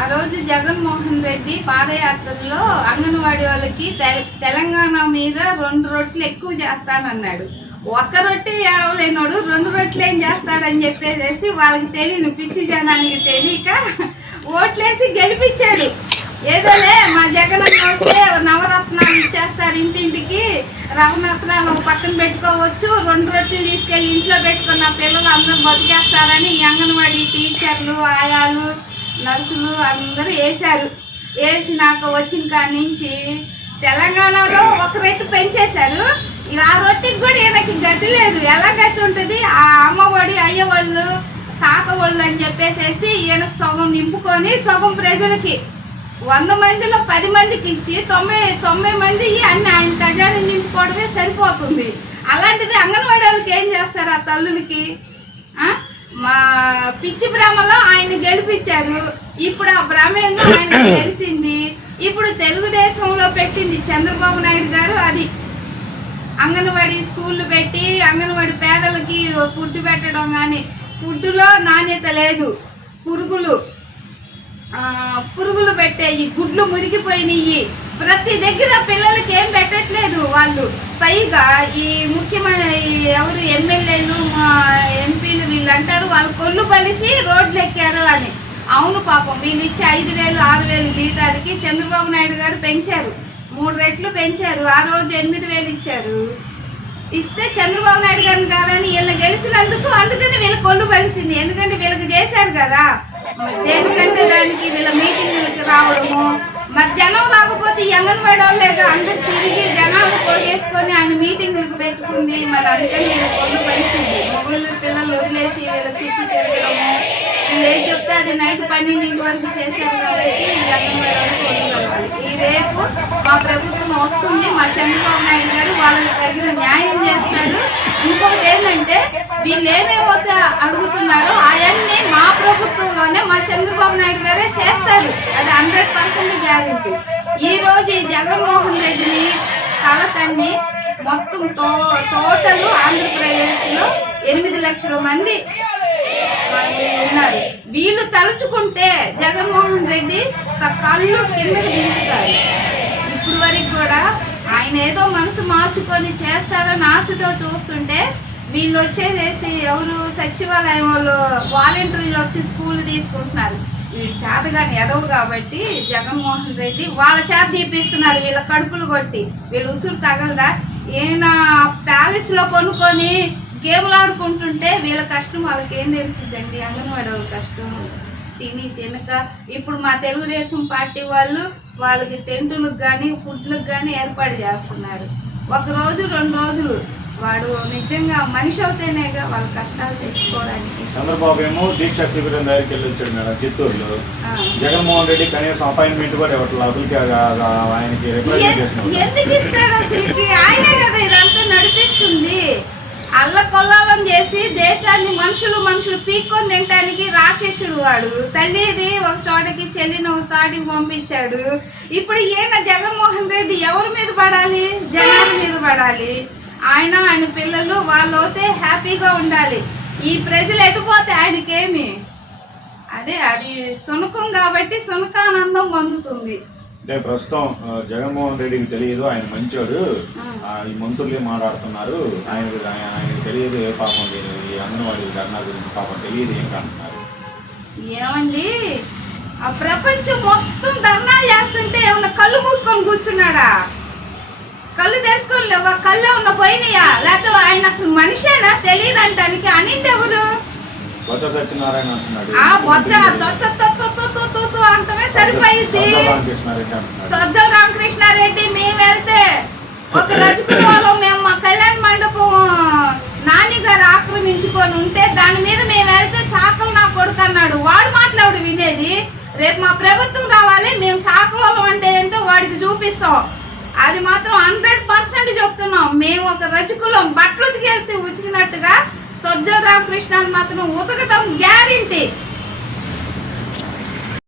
ఆ రోజు జగన్మోహన్ రెడ్డి పాదయాత్రలో అంగన్వాడీ వాళ్ళకి తెలంగాణ మీద 2 రొట్టెలు ఎక్కువ చేస్తానన్నాడు. ఒక్క రొట్టె ఏడవలేనోడు 2 రొట్టెలు ఏం చేస్తాడని చెప్పేసి వాళ్ళకి తెలియదు, పిచ్చి జనానికి తెలియక ఓట్లేసి గెలిపించాడు. ఏదోలే మా జగన్ వస్తే నవరత్నాలు ఇచ్చేస్తారు, ఇంటింటికి నవరత్నాలు పక్కన పెట్టుకోవచ్చు, 2 రొట్టెలు తీసుకెళ్ళి ఇంట్లో పెట్టుకున్న పిల్లలు అందరూ బతికేస్తారని ఈ అంగన్వాడీ టీచర్లు, ఆయాలు, నర్సులు అందరూ వేసినాక వచ్చిన కాడి నుంచి తెలంగాణలో 1 రెట్టు పెంచేశారు. ఇక ఆ రొట్టెకి కూడా ఈయనకి గతి లేదు. ఎలా గతి ఉంటుంది? ఆ అమ్మఒడి, అయ్యవాళ్ళు, తాతవాళ్ళు అని చెప్పేసి ఈయన సగం నింపుకొని సగం ప్రజలకి 100 మందిలో 10 మందికి ఇచ్చి 90 మంది అన్ని ఆయన ఖజానా నింపుకోవడమే సరిపోతుంది. అలాంటిది అంగన్వాడీ వాళ్ళకి ఏం చేస్తారు? ఆ తల్లులకి మా పిచ్చి భ్రమలో ఆయన గెలిపించారు. ఇప్పుడు ఆ భ్రమ ఏందో ఆయనకు తెలిసింది. ఇప్పుడు తెలుగుదేశంలో పెట్టింది చంద్రబాబు నాయుడు గారు. అది అంగన్వాడీ స్కూళ్ళు పెట్టి అంగన్వాడీ పేదలకి ఫుడ్ పెట్టడం, కానీ ఫుడ్లో నాణ్యత లేదు. పురుగులు పెట్టేవి, గుడ్లు మురిగిపోయినాయి. ప్రతి దగ్గర పిల్లలకి ఏం పెట్టట్లేదు వాళ్ళు. పైగా ఈ ముఖ్యమంత్రి ఎవరు ఎమ్మెల్యేలు, ఎంపీలు వీళ్ళు అంటారు వాళ్ళు కొల్లు పలిసి రోడ్లు ఎక్కారు అని. అవును, పాపం వీళ్ళు ఇచ్చే 5,000, 6,000 జీతాలకి చంద్రబాబు నాయుడు గారు పెంచారు, 3 రెట్లు పెంచారు. ఆ రోజు 8,000 ఇచ్చారు. ఇస్తే చంద్రబాబు నాయుడు గారిని కాదని వీళ్ళని గెలిచినందుకు అందుకని వీళ్ళకి కొల్లు పలిసింది. ఎందుకంటే వీళ్ళకి చేశారు కదా. దేనికంటే దానికి వీళ్ళ మీటింగులకి రావడము, మరి జనం రాకపోతే ఈ అంగన్వాడీ వాళ్ళేగా అందరు తిరిగి జనాలు పోగేసుకొని ఆయన మీటింగులకు పెట్టుకుంది. మరి అందుకని వీళ్ళ కొల్లు పలిసింది. మొగుళ్ళు పిల్లలు వదిలేసి వీళ్ళ చుట్టూ తిరగడము, వీళ్ళు ఏం చెప్తే అది నైట్ 12 వరకు చేశారు. కాబట్టి ఈ అంగన్వాడీ వాళ్ళకి కొల్లు కలవాలి. ఈ రేపు మా ప్రభుత్వం వస్తుంది, మా చంద్రబాబు నాయుడు గారు వాళ్ళకి తగిన న్యాయం చేస్తాడు. ఇంకొకటి ఏంటంటే వీళ్ళు ఏమేమైతే అడుగుతున్నారో అవన్నీ మా ప్రభుత్వంలోనే మా చంద్రబాబు నాయుడు గారే చేస్తారు. అది 100% గ్యారెంటీ. ఈ రోజు ఈ జగన్మోహన్ రెడ్డిని తన్ని మొత్తం టోటల్ ఆంధ్రప్రదేశ్లో 8 లక్షల మంది ఉన్నారు. వీళ్ళు తలుచుకుంటే జగన్మోహన్ రెడ్డి కళ్ళు కిందకి దించుతారు. ఇప్పుడు వరకు కూడా ఆయన ఏదో మనసు మార్చుకొని చేస్తారని ఆశతో చూస్తుంటే వీళ్ళు వచ్చేసేసి ఎవరు సచివాలయం వాళ్ళు వాలంటీర్లు వచ్చి స్కూల్ తీసుకుంటున్నారు. వీడు చేతగాని ఎదవు కాబట్టి జగన్మోహన్ రెడ్డి వాళ్ళ చేత తీపిస్తున్నారు. వీళ్ళ కడుపులు కొట్టి వీళ్ళు ఉసురు తగలదా? ఈయన ప్యాలెస్లో కొనుక్కొని గేమ్లు ఆడుకుంటుంటే వీళ్ళ కష్టం వాళ్ళకి ఏం తెలిసిద్దండి? అంగన్వాడీ వాళ్ళ కష్టం తినక. ఇప్పుడు మా తెలుగుదేశం పార్టీ వాళ్ళకి టెంటులకు కానీ ఫుడ్లకు కానీ ఏర్పాటు చేస్తున్నారు. 1 రోజు 2 రోజులు వాడు నిజంగా మనిషి అవుతేనేగా వాళ్ళ కష్టాలు తెచ్చుకోవడానికి. చంద్రబాబు ఏమో దీక్ష శిబిరం దగ్గరికి వెళ్ళి వచ్చాడు మేడం చిత్తూరులో. జగన్మోహన్ రెడ్డి కనీసం అపాయింట్మెంట్ కూడా ఇవ్వట్లేదు. ఆయనకి ఎందుకు ఇస్తాడు? అసలుకి ఆయనే కదా ఇదంతా నడిపిస్తుంది. అల్లకొల్లాలం చేసి దేశాన్ని మనుషులు పీక్కొని తినడానికి రాక్షసుడు వాడు. తల్లిది ఒక చోటకి, చెల్లిని ఒక తాటికి పంపించాడు. ఇప్పుడు ఈయన జగన్మోహన్ రెడ్డి ఎవరి మీద పడాలి? జనాల మీద పడాలి. ఆయన పిల్లలు వాళ్ళు అయితే హ్యాపీగా ఉండాలి. ఈ ప్రజలు ఎటుపోతే ఆయనకేమి? అది సునకం కాబట్టి సునకానందం పొందుతుంది. అంటే ప్రస్తుతం జగన్మోహన్ రెడ్డికి తెలియదు, ఆయన మంచోడు, ఈ మంత్రులు మాట్లాడుతున్నారు, ఆయనకి తెలియదు ఏ పాపం ఈ అంగన్వాడీ ధర్నా గురించి పాపం తెలియదు ఏం అంటున్నారు. ఏమండి, ఆ ప్రపంచం మొత్తం ధర్నాలు చేస్తుంటే ఏమన్నా కళ్ళు మూసుకొని కూర్చున్నాడా? కళ్ళు తెరుచుకొని లేవా? కళ్ళు ఏమన్నా పోయినాయా? లేకపోతే ఆయన అసలు మనిషేనా తెలియదు అంటానికి అనింది ఎవరు? సత్యనారాయణ అంటున్నాడు. అంటమే సరిపోయింది. సజ్జల రామకృష్ణారెడ్డి మేము వెళ్తే ఒక రజకులలో మేము మా కళ్యాణ మండపం నాని గారు ఆక్రమించుకొని ఉంటే దాని మీద మేము వెళ్తే చాకలు నా కొడుకు అన్నాడు. వాడు మాట్లాడు వినేది. రేపు మా ప్రభుత్వం రావాలి, మేము చాకలం అంటే ఏంటో వాడికి చూపిస్తాం. అది మాత్రం 100% చెప్తున్నాం. మేము ఒక రజకులం, బట్టలు ఉతికేస్తే ఉతికినట్టుగా సజ్జల రామకృష్ణ మాత్రం ఉతకటం గ్యారెంటీ.